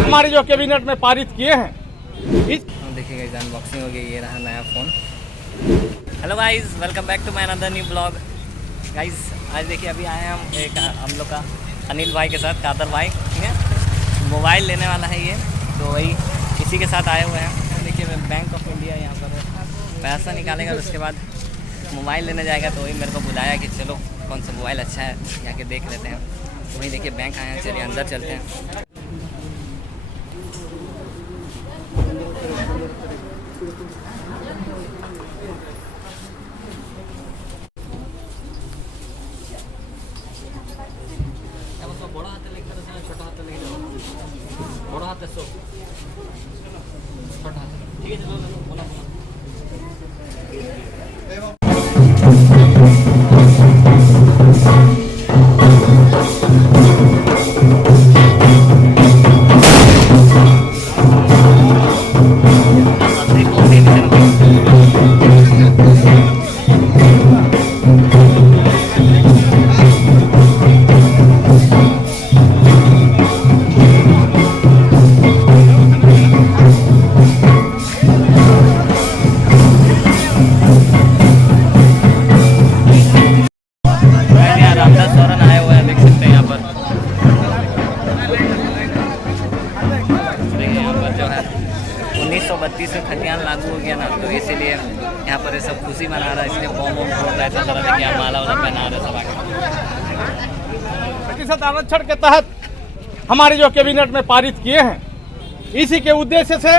हमारे जो कैबिनेट में पारित किए हैं देखिए गाइस अनबॉक्सिंग हो गई। ये रहा नया phone. Hello guys, welcome back to my another new blog. Guys आज देखिए अभी आए हैं हम लोग का अनिल भाई के साथ, कादर भाई, ठीक है। मोबाइल लेने वाला है ये, तो वही इसी के साथ आए हुए हैं। देखिए बैंक ऑफ इंडिया यहाँ पर पैसा निकालेगा, उसके बाद मोबाइल लेने जाएगा। तो वही मेरे को बुलाया कि चलो कौन सा मोबाइल अच्छा है जाके देख लेते हैं। तो वही देखिए बैंक आए हैं, चलिए अंदर चलते हैं। बड़ा हाथ लेकर छोटा हाथ लेके जाओ, बड़ा हाथ सो छोटा हाथ, ठीक है। चलो बोला जो है 1932 में खतियान लागू हो गया ना, तो इसीलिए यहाँ पर ये सब खुशी मना रहा है, इसलिए बम बम फोड़ रहा है, ऐसा तरह कि माला वाला पहना रहे सब आगे। प्रतिशत आरक्षण के तहत हमारे जो कैबिनेट में पारित किए हैं, इसी के उद्देश्य से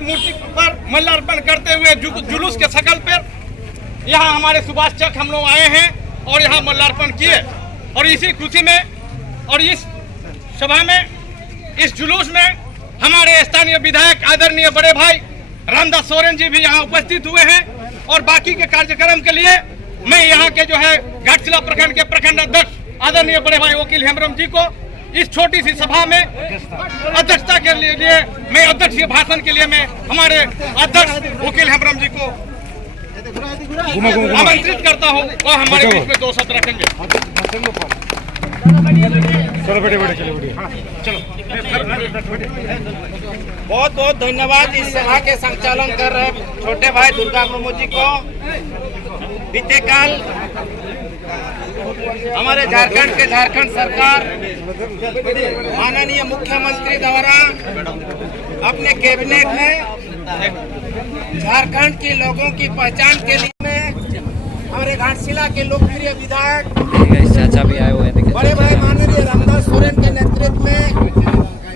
मूर्ति पर माल्यार्पण करते हुए जुलूस के शकल पर यहाँ हमारे सुभाष चक हम लोग आए हैं और यहाँ माल्यार्पण किए। और इसी खुशी में और इस सभा में, इस जुलूस में हमारे स्थानीय विधायक आदरणीय बड़े भाई रामदास सोरेन जी भी यहाँ उपस्थित हुए हैं। और बाकी के कार्यक्रम के लिए मैं यहाँ के जो है घाटशिला प्रखंड के प्रखंड अध्यक्ष आदरणीय बड़े भाई वकील हेमब्रम जी को इस छोटी सी सभा में अध्यक्षता के लिए मैं अध्यक्षीय भाषण के लिए मैं हमारे अध्यक्ष वकील हेमब्रम जी को आमंत्रित करता हूँ और हमारे बीच में 2 शब्द रखेंगे। चलो बेटे चलो बहुत बहुत धन्यवाद इस सभा के संचालन कर रहे छोटे भाई दुर्गा मुर्मू जी को। बीते काल हमारे झारखंड सरकार माननीय मुख्यमंत्री द्वारा अपने कैबिनेट में झारखंड के लोगों की पहचान के लिए हमारे घाटशिला के लोकप्रिय विधायक चाचा भी आए हुए हैं, बड़े भाई माननीय रामदास सोरेन के नेतृत्व में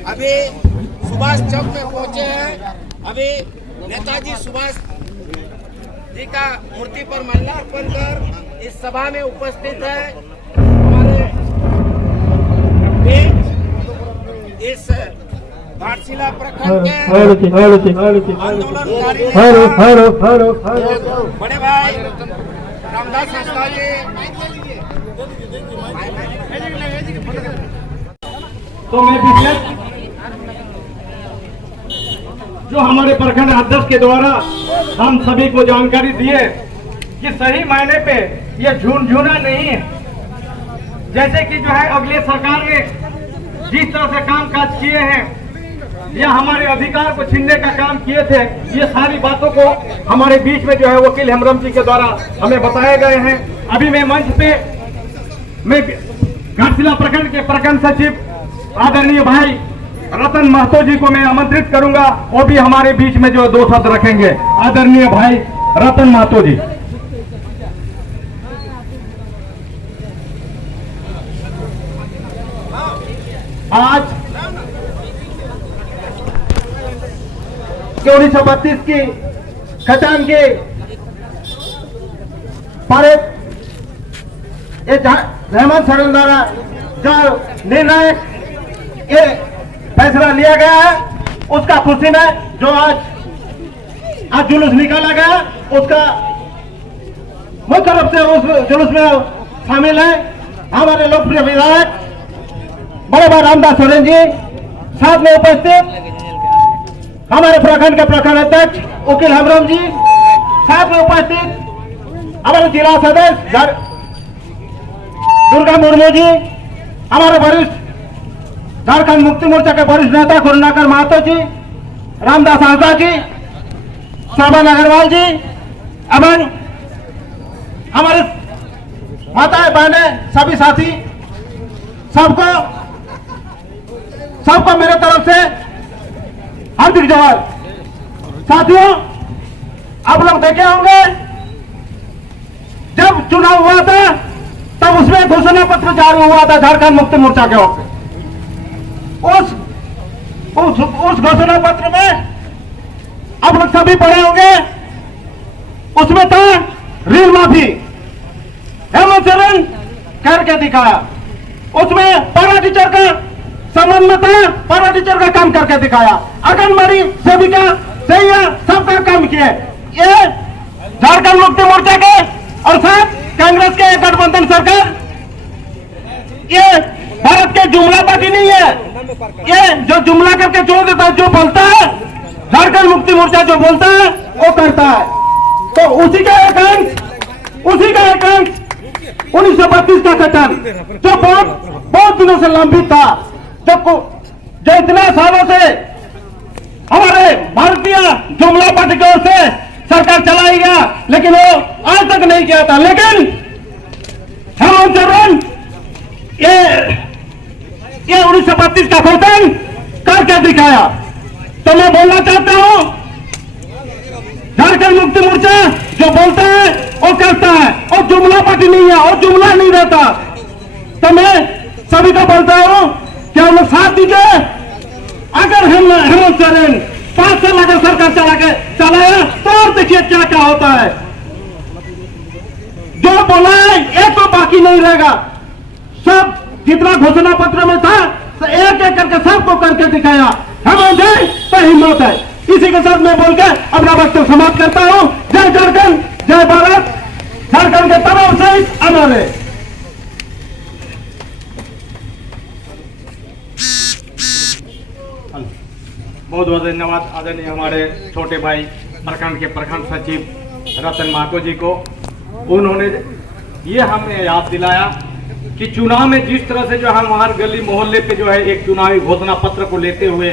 अभी सुभाष चौक में पहुंचे हैं। अभी नेताजी सुभाष जी का मूर्ति पर माल्यार्पण कर इस सभा में उपस्थित है हमारे इस घाटशिला प्रखंड के आंदोलनकारी बड़े भाई रामदास संस्था जी। तो मैं पिछले जो हमारे प्रखंड अध्यक्ष के द्वारा हम सभी को जानकारी दिए कि सही मायने पे ये झुनझुना नहीं है। जैसे कि जो है अगले सरकार ने जिस तरह से कामकाज किए हैं या हमारे अधिकार को छीनने का काम किए थे, ये सारी बातों को हमारे बीच में जो है वकील हेमब्रम जी के द्वारा हमें बताए गए हैं। अभी मैं मंच पे मैं घाटशिला प्रखंड के प्रखंड सचिव आदरणीय भाई रतन महतो जी को मैं आमंत्रित करूंगा, वो भी हमारे बीच में जो 2 शब्द रखेंगे। आदरणीय भाई रतन महतो जी। आज 1932 की खतियान के पारित हेमंत सोरेन द्वारा जो निर्णय ये फैसला लिया गया है, उसका खुशी में जो आज जुलूस निकाला गया, उसका मुख्य रूप से उस जुलूस में शामिल है हमारे लोकप्रिय विधायक बड़े भाई रामदास सोरेन जी, साथ में उपस्थित हमारे प्रखंड के प्रखंड अध्यक्ष वकील हेमब्रम जी, साथ में उपस्थित हमारे जिला सदस्य दुर्गा मुर्मू जी, हमारे वरिष्ठ झारखंड मुक्ति मोर्चा के वरिष्ठ नेता करुणाकर महतो जी, रामदास आजाद जी, श्रवण अग्रवाल जी एवं हमारे माताएं बहनें सभी साथी सबको मेरे तरफ से हार्दिक जवाहर। साथियों, आप लोग देखे होंगे जब चुनाव हुआ था तब उसमें घोषणा पत्र जारी हुआ था झारखंड मुक्ति मोर्चा के ओर से। उस घोषणा पत्र में आप लोग सभी पढ़े होंगे, उसमें था ऋण माफी, हेमंत सोरेन करके दिखाया। उसमें पैरा टीचर का संबंध में था, पैरा टीचर का काम करके दिखाया। आंगनबाड़ी सेविका सैया सबका काम किए। ये झारखंड मुक्ति मोर्चा के और साथ कांग्रेस के गठबंधन सरकार, ये भारत के जुमला पार्टी नहीं है। ये जो जुमला करके छोड़ देता है, जो बोलता है झारखंड मुक्ति मोर्चा जो बोलता है वो करता है। तो उसी का एक अंश 1932 का कथन जो बहुत दिनों से लंबित था, जो इतने सालों से हमारे भारतीय जुमला पार्टी की ओर से सरकार चलाई गया, लेकिन वो आज तक नहीं किया था। लेकिन हेमंत सोरेन ये 1932 का घोषण करके दिखाया। तो मैं बोलना चाहता हूं, झारखंड मुक्ति मोर्चा जो बोलता है वो करता है, और जुमला पार्टी नहीं है, और जुमला नहीं रहता। तो मैं सभी को बोलता हूं कि हम लोग साथ दीजिए। अगर हेमंत सोरेन 5 साल अगर सरकार चलाया तो और देखिए क्या क्या होता है। जो बोला है एक तो बाकी नहीं रहेगा। सब जितना घोषणा पत्र में था तो एक एक करके सबको करके दिखाया। हेमंत है तो हिम्मत है। इसी के साथ मैं बोलकर अपना वक्तव्य समाप्त करता हूं। जय झारखंड, जय भारत। झारखंड के तमाम सहित अमर है। बहुत बहुत धन्यवाद आदरणीय हमारे छोटे भाई प्रखंड के प्रखंड सचिव रतन महतो जी को। उन्होंने ये हमें याद दिलाया कि चुनाव में जिस तरह से जो हम हर गली मोहल्ले पे जो है एक चुनावी घोषणा पत्र को लेते हुए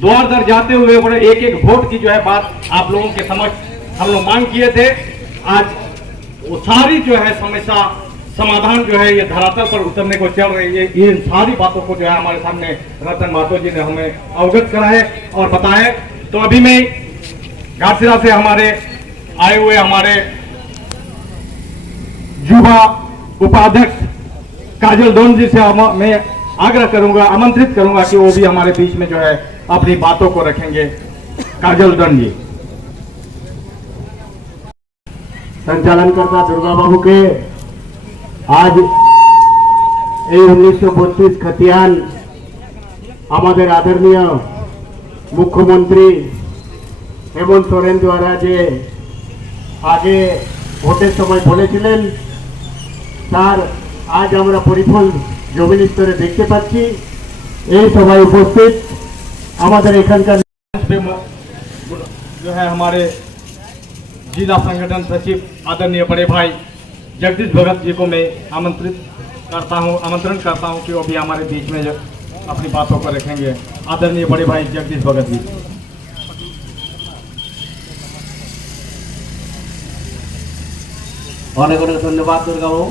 द्वार दर जाते हुए और एक एक वोट की जो है बात आप लोगों के समक्ष हम लोग मांग किए थे। आज वो सारी जो है समस्या समाधान जो है ये धरातल पर उतरने को चल रही है। इन सारी बातों को जो है हमारे सामने रतन महतो जी ने हमें अवगत कराए और बताए। तो अभी मैं घाटशिला से हमारे आए हुए हमारे युवा उपाध्यक्ष काजल डोन जी से मैं आग्रह करूंगा, आमंत्रित करूंगा कि वो भी हमारे बीच में जो है अपनी बातों को रखेंगे। काजल डोन जी। संचालनकर्ता दुर्गा बाबू के आज এই 1932 खतियान আমাদের आदरणीय मुख्यमंत्री हेमंत सोरेन द्वारा जे आगे ভোটের সময় বলেছিলেন তার आज আমরা পরিফল জমিন স্তরে দেখতে পাচ্ছি। এই সভায় উপস্থিত আমাদের এখানকার जो है हमारे जिला संगठन सचिव आदरणीय बड़े भाई जगदीश भगत जी को मैं आमंत्रण करता हूं कि वो भी हमारे बीच में अपनी बातों को रखेंगे। आदरणीय बड़े भाई जगदीश भगत जी। অনেক অনেক ধন্যবাদ দুর্গা বাবু।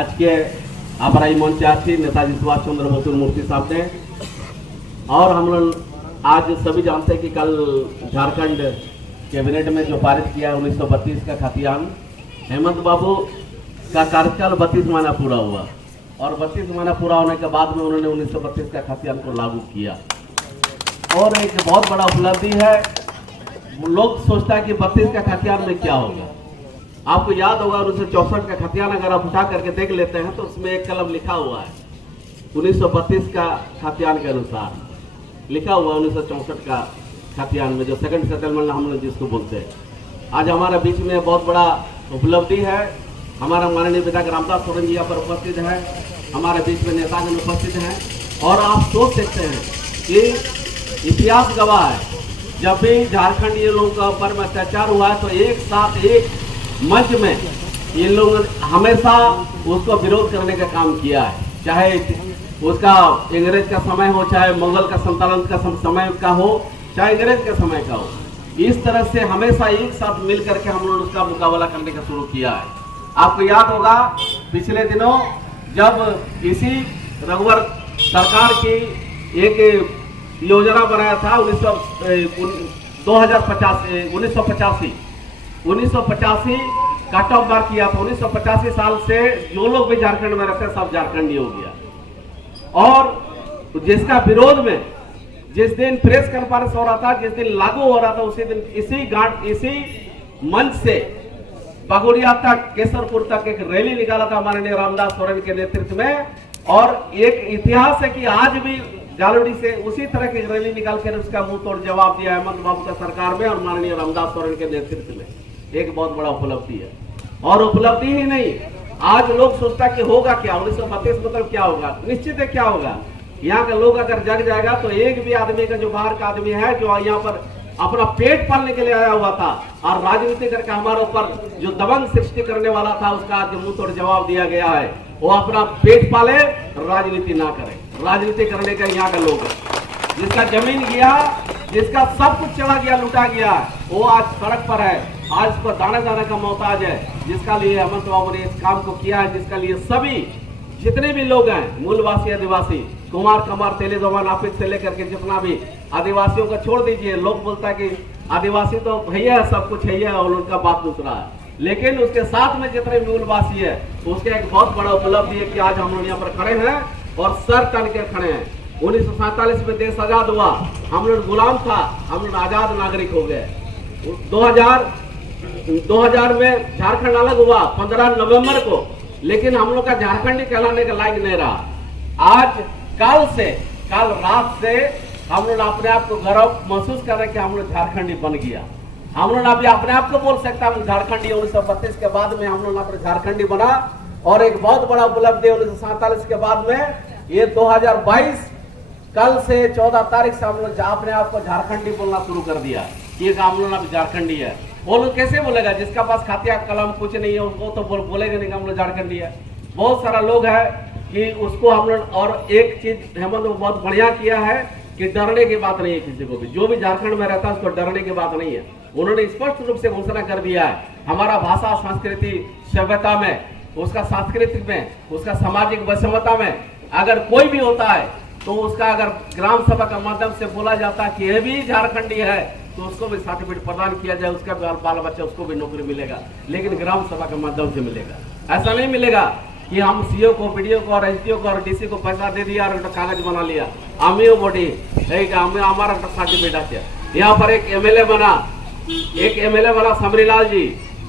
আজকে আমরা এই মঞ্চে আছি नेताजी सुभाष चंद्र बोस मूर्ति सामने, और हम लोग आज सभी जानते हैं कि कल झारखंड कैबिनेट में जो पारित किया 1932 का खतियान, हेमंत बाबू का कार्यकाल 32 महीना पूरा हुआ, और 32 महीना पूरा होने के बाद में उन्होंने 1932 का खतियान को लागू किया, और एक बहुत बड़ा उपलब्धि है। लोग सोचता है कि 32 का खतियान में क्या होगा। आपको याद होगा 1964 का खतियान अगर आप उठा करके देख लेते हैं तो उसमें एक कलम लिखा हुआ है 1932 का खतियान के अनुसार लिखा हुआ 1964 का खतियान में, जो सेकंड सेटलमेंट हम लोग जिसको बोलते हैं। आज हमारे बीच में बहुत बड़ा उपलब्धि है। हमारा माननीय विधायक रामदास सोरेन जी यहाँ पर उपस्थित हैं, हमारे बीच में नेतागण उपस्थित हैं, और आप सोच सकते हैं कि इतिहास गवाह है, जब भी झारखंड ये लोगों का ऊपर में अत्याचार हुआ है तो एक साथ एक मंच में इन लोगों ने हमेशा उसको विरोध करने का काम किया है, चाहे उसका अंग्रेज का समय हो, चाहे मुगल का सल्तनत का समय का हो, चाहे अंग्रेज का समय का हो। इस तरह से हमेशा एक साथ मिल करके हम लोग उसका मुकाबला करने का शुरू किया है। आपको याद होगा पिछले दिनों जब इसी रघुवर सरकार की एक योजना बनाया था 1985 कट ऑफ मार्क किया था। 1985 साल से जो लोग भी झारखंड में रहते हैं सब झारखंडी हो गया, और जिसका विरोध में जिस दिन प्रेस कॉन्फ्रेंस हो रहा था, जिस दिन लागू हो रहा था, उसी दिन इसी मंच से पगोड़िया तक, केसरपुर तक एक रैली निकाला था माननीय रामदास सोरेन के नेतृत्व में। और एक इतिहास है कि आज भी जालोडी से उसी तरह की रैली निकाल कर उसका मुंह तोड़ जवाब दिया हेमंत बाबू का सरकार में और माननीय रामदास सोरेन के नेतृत्व में। एक बहुत बड़ा उपलब्धि है, और उपलब्धि ही नहीं, आज लोग सोचता कि होगा क्या 1932 मतलब क्या होगा, निश्चित है क्या होगा। यहाँ का लोग अगर जग जाएगा तो एक भी आदमी का, जो बाहर का आदमी है जो यहाँ पर अपना पेट पालने के लिए आया हुआ था और राजनीति करके हमारे ऊपर जो दबंग सृष्टि करने वाला था, उसका आज मुंह तोड़ जवाब दिया गया है। वो अपना पेट पाले, राजनीति ना करे। राजनीति करने का यहाँ का लोग है, जिसका जमीन गया, जिसका सब कुछ चला गया, लुटा गया, वो आज सड़क पर है, आज उसको दाने दाने का मोहताज है। जिसका लिए हेमंत बाबू ने इस काम को किया है, जिसका लिए सभी जितने भी लोग हैं, मूलवासी आदिवासी, कुमार कमार तेले जवान नापित से लेकर के जितना भी आदिवासियों को छोड़ दीजिए। लोग बोलता है कि आदिवासी तो भैया है, सब कुछ है और उनका बात दूसरा है, लेकिन उसके साथ में जितने मूलवासी है उसका एक बहुत बड़ा उपलब्धि है कि आज हम लोग यहाँ पर खड़े हैं और सर तन के खड़े हैं। 1947 में देश आजाद हुआ, हम लोग गुलाम था, हम लोग आजाद नागरिक हो गए। 2000 में झारखंड अलग हुआ 15 नवंबर को, लेकिन हम लोग का झारखंडी कहलाने का लायक नहीं रहा। आज कल रात से हम लोग अपने आप को गर्व महसूस कर रहे हैं कि हम लोग झारखंडी बन गया। हम लोग अभी अपने आप को बोल सकता हम झारखंडी 1932 के बाद में हम लोग अपने झारखंडी बना, और एक बहुत बड़ा उपलब्धि 1947 के बाद में ये 2022 कल से 14 तारीख से हम लोग अपने आप को झारखंडी बोलना शुरू कर दिया। ये हम लोग अभी झारखंडी है। वो लोग कैसे बोलेगा, जिसका पास खातिया कलम कुछ नहीं है वो तो बोलेगा नहीं हम लोग झारखंडी है। बहुत सारा लोग है कि उसको हम लोग, और एक चीज हेमंत बहुत बढ़िया किया है कि डरने की बात नहीं है किसी को भी, जो भी झारखंड में रहता है उसको डरने की बात नहीं है। उन्होंने स्पष्ट रूप से घोषणा कर दिया है, हमारा भाषा संस्कृति सभ्यता में, उसका सांस्कृतिक में, उसका सामाजिक वैषम्यता में अगर कोई भी होता है तो उसका अगर ग्राम सभा के माध्यम से बोला जाता है कि यह भी झारखंडी है तो उसको भी सर्टिफिकेट प्रदान किया जाए, उसका भी बाल बच्चा उसको भी नौकरी मिलेगा, लेकिन ग्राम सभा के माध्यम से मिलेगा। ऐसा नहीं मिलेगा कि हम सीओ को, बीडीओ को और एसडीओ को और डीसी को पैसा दे दिया और कागज बना लिया, आमियो बोटी हमारा सर्टिफिकेट আছে। यहाँ पर एक एमएलए बना समरीलाल जी,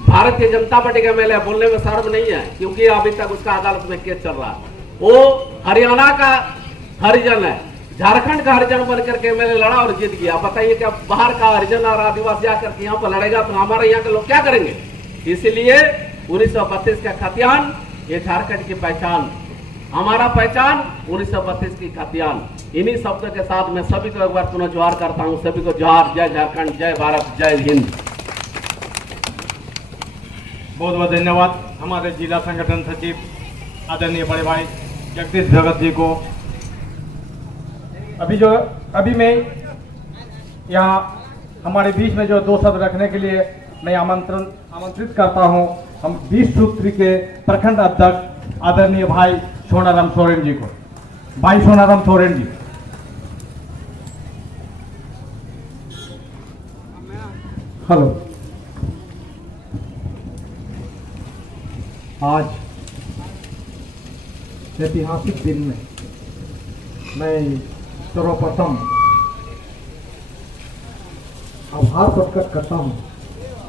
भारतीय जनता पार्टी का एमएलए, बोलने में शर्म नहीं है क्योंकि अभी तक उसका अदालत में केस चल रहा है। वो हरियाणा का हरिजन है, झारखंड का हरिजन बनकर के एमएलए लड़ा और जीत गया। बताइए क्या बाहर का हरिजन और आदिवासी आकर के यहाँ पर लड़ेगा तो हमारे यहाँ के लोग क्या करेंगे। इसीलिए 1932 का खतियान, ये झारखंड की पहचान, हमारा पहचान 1932 की खतियान। इन्हीं शब्दों के साथ मैं सभी को एक बार पुनः जोहार करता हूँ। सभी को जोहार, जय झारखंड, जय भारत, जय हिंद। बहुत बहुत धन्यवाद हमारे जिला संगठन सचिव आदरणीय बड़े भाई जगदीश भगत जी को। अभी मैं यहाँ हमारे बीच में जो 2 शब्द रखने के लिए मैं आमंत्रित करता हूँ हम 20 सूत्री के प्रखंड अध्यक्ष आदरणीय भाई सोनाराम सोरेन जी को। भाई सोनाराम सोरेन जी। हेलो। आज ऐतिहासिक दिन में मैं सर्वप्रथम आभार प्रकट करता हूँ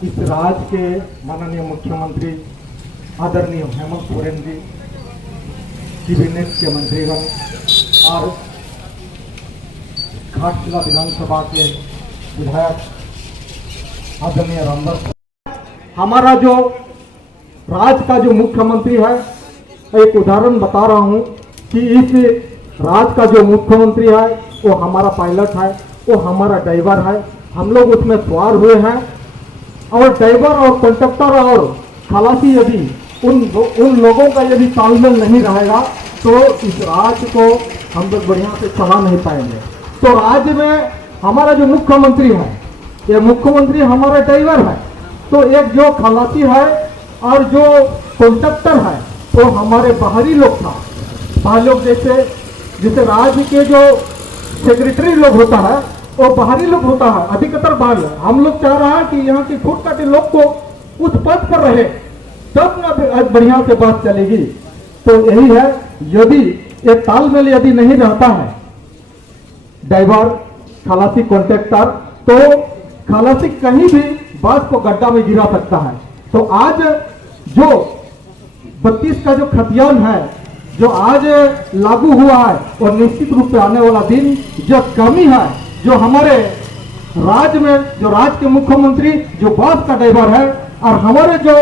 इस राज्य के माननीय मुख्यमंत्री आदरणीय हेमंत सोरेन जी, कैबिनेट के मंत्रीगण और घाटशिला विधानसभा के विधायक आदरणीय रामदास। हमारा जो राज्य का जो मुख्यमंत्री है, एक उदाहरण बता रहा हूँ कि इस राज्य का जो मुख्यमंत्री है वो हमारा पायलट है, वो हमारा ड्राइवर है। हम लोग उसमें सवार हुए हैं और ड्राइवर और कंडक्टर और खलासी यदि उन लोगों का यदि तालमेल नहीं रहेगा तो इस राज्य को हम लोग बढ़िया से चला नहीं पाएंगे। तो राज्य में हमारा जो मुख्यमंत्री है, ये मुख्यमंत्री हमारा ड्राइवर है, तो एक जो खलासी है और जो कॉन्ट्रैक्टर है वो हमारे बाहरी लोग था। बाहर लोग जैसे राज्य के जो सेक्रेटरी लोग होता है वो बाहरी लोग होता है, अधिकतर बाहर। हम लोग चाह रहा है कि यहाँ के फूट काटे लोग को उस पद पर रहे, तब ना बढ़िया से बात चलेगी। तो यही है, यदि ये तालमेल यदि नहीं रहता है ड्राइवर खलासी कॉन्ट्रैक्टर, तो खलासी कहीं भी बात को गड्ढा में गिरा सकता है। तो आज जो 32 का जो खतियान है जो आज लागू हुआ है, और निश्चित रूप से आने वाला दिन जो कमी है जो हमारे राज्य में, जो राज्य के मुख्यमंत्री जो बस का ड्राइवर है और हमारे जो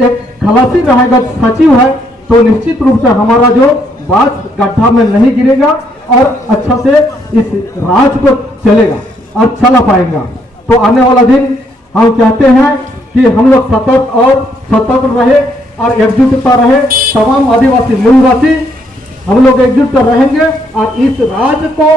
एक खलासी रहेगा सचिव है, तो निश्चित रूप से हमारा जो बस गड्ढा में नहीं गिरेगा और अच्छा से इस राज्य को चलेगा और चला पाएगा। तो आने वाला दिन हम चाहते हैं कि हम लोग सतर्क और सतर्क रहे और एकजुटता रहे। तमाम आदिवासी मूलवासी हम लोग एकजुट रहेंगे और इस राज्य को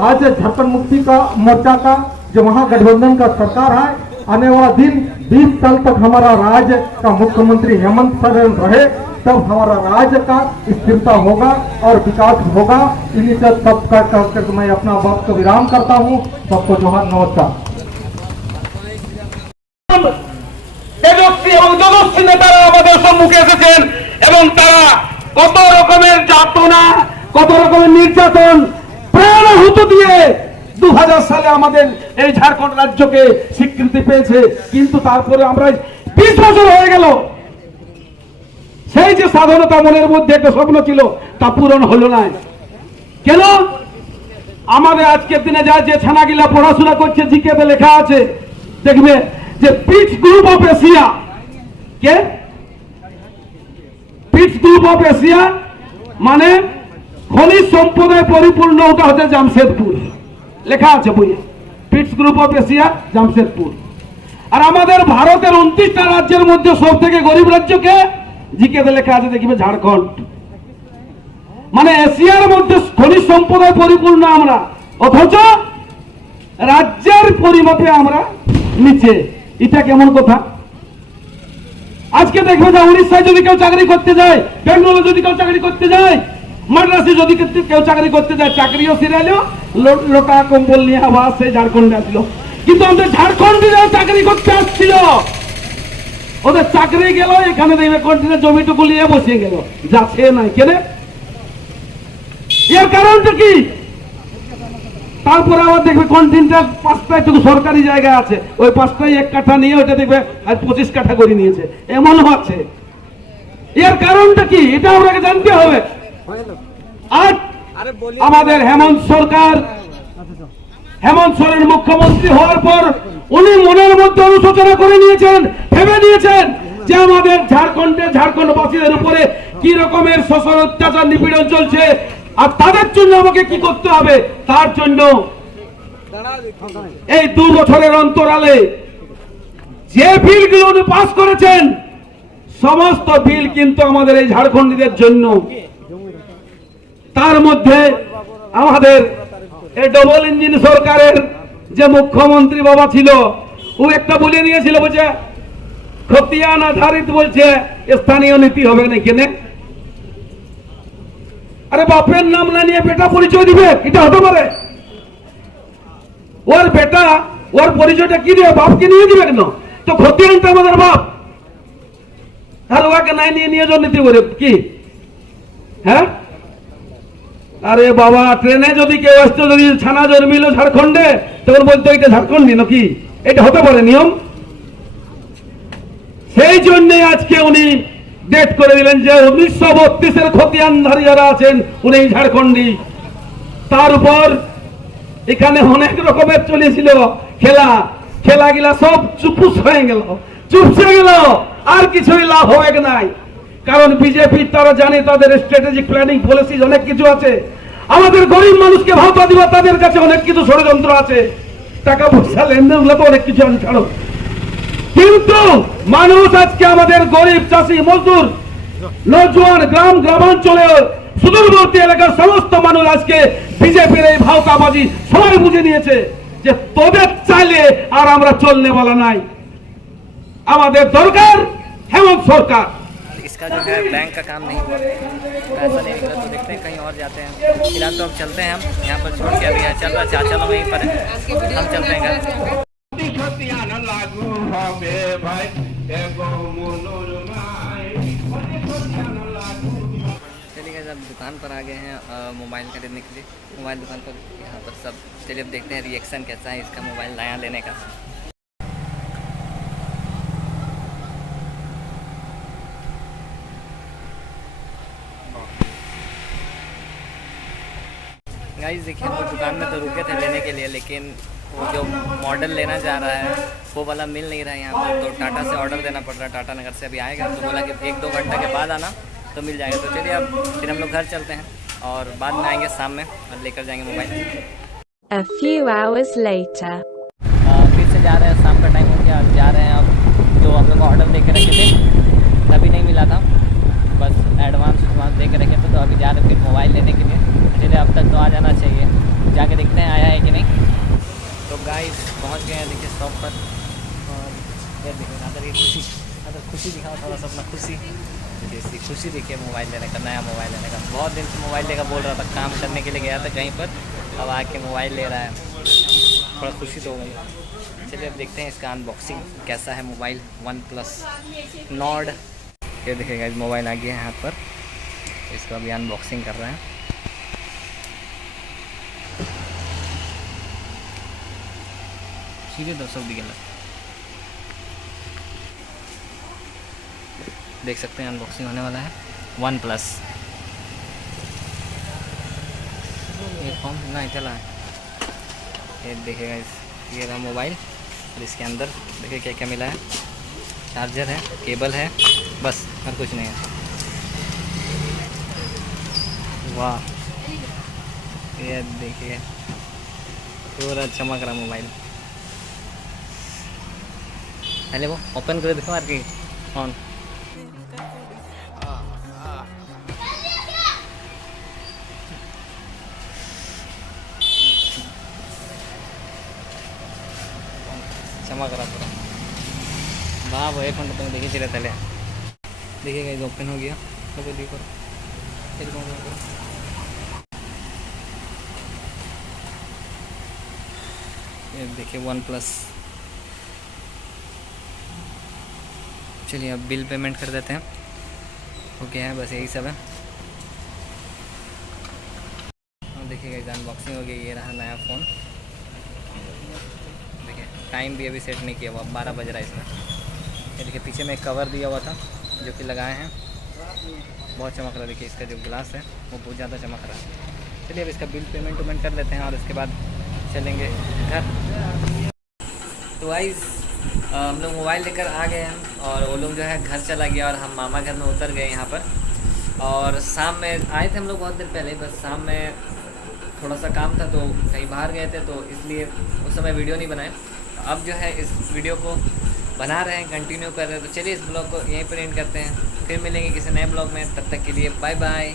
आज झारखंड मुक्ति का मोर्चा का जो महागठबंधन का सरकार है, आने वाला दिन 20 साल तक हमारा राज्य का मुख्यमंत्री हेमंत सोरेन रहे, तब हमारा राज्य का स्थिरता होगा और विकास होगा। इन्हीं से सब कर मैं अपना बात को विराम करता हूँ। सबको जोहार, नमस्कार। তেজস্বী এবং তেজস্বী নেতারা আমাদের সম্মুখে এসেছেন এবং তারা কত রকমের যাতনা, কত রকমের নির্যাতন প্রাণাহুত দিয়ে 2000 সালে আমাদের এই ঝাড়খণ্ড রাজ্যকে স্বীকৃতি পেয়েছে। কিন্তু তারপরে আমরা 20 বছর হয়ে গেল, সেই যে স্বাধীনতা মনের মধ্যে একটা স্বপ্ন ছিল তা পূরণ হলো না। কেন? আমাদের আজকের দিনে যা যে ছানাগিলা পড়াশোনা করছে, জিকেতে লেখা আছে দেখবে যে পিটস গ্রুপ অফ এশিয়া, কে পিটস গ্রুপ অফ এশিয়া মানে খনিজ সম্পদে পরিপূর্ণ, ওটা হচ্ছে জামশেদপুর, লেখা আছে বইয়ে, পিটস গ্রুপ অফ এশিয়া জামশেদপুর। আর আমাদের ভারতের 29টা রাজ্যের মধ্যে সব থেকে গরিব রাজ্যকে জিকেতে লেখা আছে দেখবে ঝাড়খণ্ড। মানে এশিয়ার মধ্যে খনিজ সম্পদে পরিপূর্ণ আমরা, অথচ রাজ্যের পরিমাপে আমরা নিচে। এটা কেমন কথা? আজকে দেখবে যে উড়িষ্যায় যদি কেউ চাকরি করতে যায়, বেঙ্গলে যদি কেউ চাকরি করতে যায়, মাদ্রাসে যদি কেউ চাকরি করতে যায়, চাকরিও সিরাইল, লোটা কম্বল নিয়ে আবার সেই ঝাড়খণ্ডে আসলো। কিন্তু আমাদের ঝাড়খণ্ডে যারা চাকরি করতে আসছিল ওদের চাকরি গেল, এখানে দেখবে কন্টিনের জমিটুকু নিয়ে বসিয়ে গেল, যাচ্ছে নাই। কেন? এর কারণটা কি? তারপরে আবার দেখবে কন্টিনটা 5টা একটু সরকারি জায়গা আছে, ওই 5টাই 1 কাঠা নিয়ে ওইটা দেখবে আজ 25 কাঠা করে নিয়েছে, এমন হচ্ছে। এর কারণটা কি এটা আমাকে জানতে হবে। আর আমাদের হেমন্ত সরকার, হেমন্ত সোরেন মুখ্যমন্ত্রী হওয়ার পর উনি মনের মধ্যে অনুশোচনা করে নিয়েছেন, ভেবে নিয়েছেন যে আমাদের ঝাড়খণ্ডবাসীদের উপরে কি রকমের শোষণ, অত্যাচার, নিপীড়ন চলছে, আর তাদের জন্য আমাকে কি করতে হবে। তার জন্য এই 2 বছরের অন্তরালে যে বিলগুলো উনি পাস করেছেন, সমস্ত বিল কিন্তু আমাদের এই ঝাড়খণ্ডীদের জন্য। তার মধ্যে আমাদের এই ডবল ইঞ্জিন সরকারের যে মুখ্যমন্ত্রী বাবা ছিল, ও একটা বলে নিয়েছিল, বলছে খতিয়ান আধারিত, বলছে স্থানীয় নীতি হবে না। কেন? আরে বাপের নাম না নিয়ে বেটা পরিচয় দিবে, এটা হতে পারে? ওর বেটা ওর পরিচয়টা কি দিবে? বাপকে নিয়ে দিবে কেন? তো খতিয়ানটা আমাদের বাপ, আর ওকে নাই নিয়ে নিয়ে নীতি করে কি? হ্যাঁ, আরে বাবা, ট্রেনে যদি কেউ আসতো, যদি ছানা জন্মিল ঝাড়খণ্ডে, তখন বলতো এটা ঝাড়খণ্ডী নাকি? এটা হতে পারে নিয়ম? সেই জন্য আজকে উনি ডেট করে দিলেন যে 1932-এর খতিয়ানধারী যারা আছেন উনি ঝাড়খণ্ডী। তার উপর এখানে অনেক রকমের চলেছিল খেলাগুলা সব চুপুস হয়ে গেল, চুপসে গেল, আর কিছুই লাভ হবে নাই। কারণ বিজেপি তারা জানে তাদের স্ট্র্যাটেজিক প্ল্যানিং পলিসি অনেক কিছু আছে। আমাদের গরিব মানুষকে ভাতা দিবা, তাদের কাছে অনেক কিছু ষড়যন্ত্র আছে, টাকা পয়সা লেনদেন তো অনেক কিছু আছে। ছাড়ো, কিন্তু মানুষ আজকে আমাদের গরিব চাষি মজদুর নজওয়ান গ্রামাঞ্চলে সুদূরবর্তী এলাকার সমস্ত মানুষ আজকে বিজেপির এই ভাওতাবাজি সবাই বুঝে নিয়েছে যে তোদের চাইলে আর আমরা চলনে বলা নাই, আমাদের দরকার হেমন্ত সরকার। इसका जो है बैंक का काम नहीं हुआ, पैसा नहीं निकला, तो देखते हैं कहीं और जाते हैं। फिलहाल तो अब चलते हैं हम यहाँ पर छोड़ के, अभी यहाँ चल रहा चाचा लोग वहीं पर है, हम चलते हैं घर। चलिए जब दुकान पर आ गए हैं मोबाइल खरीदने के लिए, मोबाइल दुकान पर यहाँ पर सब। चलिए अब देखते हैं रिएक्शन कैसा है इसका मोबाइल नया लेने का। गाइस देखिए हम लोग दुकान में तो रुके थे लेने के लिए, लेकिन वो जो मॉडल लेना जा रहा है वो वाला मिल नहीं रहा है यहाँ पर, तो टाटा से ऑर्डर देना पड़ रहा है। टाटा नगर से अभी आएगा तो बोला कि 1-2 घंटे के बाद आना तो मिल जाएगा। तो चलिए अब फिर हम लोग घर चलते हैं और बाद में आएंगे शाम में और लेकर जाएंगे mobile. A few hours later. फिर से जा रहे हैं, शाम का टाइम हो गया, अब जा रहे हैं। अब जो हम लोग ऑर्डर दे के रखे थे तभी नहीं मिला था, बस एडवांस दे के रखे थे, तो अभी जा रहे हैं फिर मोबाइल लेने के लिए। चलिए अब तक तो आ जाना चाहिए, जाके देखते हैं आया है कि नहीं। तो गाइस पहुंच गए हैं देखिए शॉप पर, और ये देखिए अगर ये खुशी दिखाओ थोड़ा सा अपना खुशी, जैसी खुशी देखिए मोबाइल लेने का, नया मोबाइल लेने का। बहुत दिन से मोबाइल लेकर बोल रहा था, काम करने के लिए गया था कहीं पर, अब आके मोबाइल ले रहा है, थोड़ा खुशी तो हो गई। चलिए अब देखते हैं इसका अनबॉक्सिंग कैसा है मोबाइल OnePlus Nord। ये देखिएगा मोबाइल आ गया है यहाँ पर, इसका अभी अनबॉक्सिंग कर रहे हैं। सीधे 200 दिखेगा, देख सकते हैं अनबॉक्सिंग होने वाला है OnePlus। ये फॉर्म नहीं चला है, ये देखिएगा ये रहा मोबाइल, और इसके अंदर देखिए क्या क्या मिला है, चार्जर है, केबल है, बस और कुछ नहीं है। वाह ये देखिए पूरा चमक रहा मोबाइल। पहले वो ओपन कर देखो यार कि ऑन। चमक रहा पूरा, वाह वो 1 मिनट तुम देखिए चले पहले देखिएगा ये ओपन हो गया, तो देखो ये देखिए OnePlus। चलिए अब बिल पेमेंट कर देते हैं, ओके है बस यही सब है। देखिएगा अनबॉक्सिंग हो गई, ये रहा नया फ़ोन। देखिए टाइम भी अभी सेट नहीं किया हुआ, 12 बज रहा है इसमें। ये देखिए पीछे में एक कवर दिया हुआ था जो कि लगाए हैं, बहुत चमक रहा है। देखिए इसका जो ग्लास है वो बहुत ज़्यादा चमक रहा है। चलिए अब इसका बिल पेमेंट कर लेते हैं और उसके बाद चलेंगे घर। तो गाइस हम लोग मोबाइल लेकर आ गए हैं और वो लोग जो है घर चला गया और हम मामा घर में उतर गए यहाँ पर। और शाम में आए थे हम लोग बहुत देर पहले, बस शाम में थोड़ा सा काम था तो कहीं बाहर गए थे, तो इसलिए उस समय वीडियो नहीं बनाए। अब जो है इस वीडियो को बना रहे हैं, कंटिन्यू कर रहे हैं। तो चलिए इस ब्लॉग को यहीं पर एंड करते हैं, फिर मिलेंगे किसी नए ब्लॉग में, तब तक के लिए बाय बाय।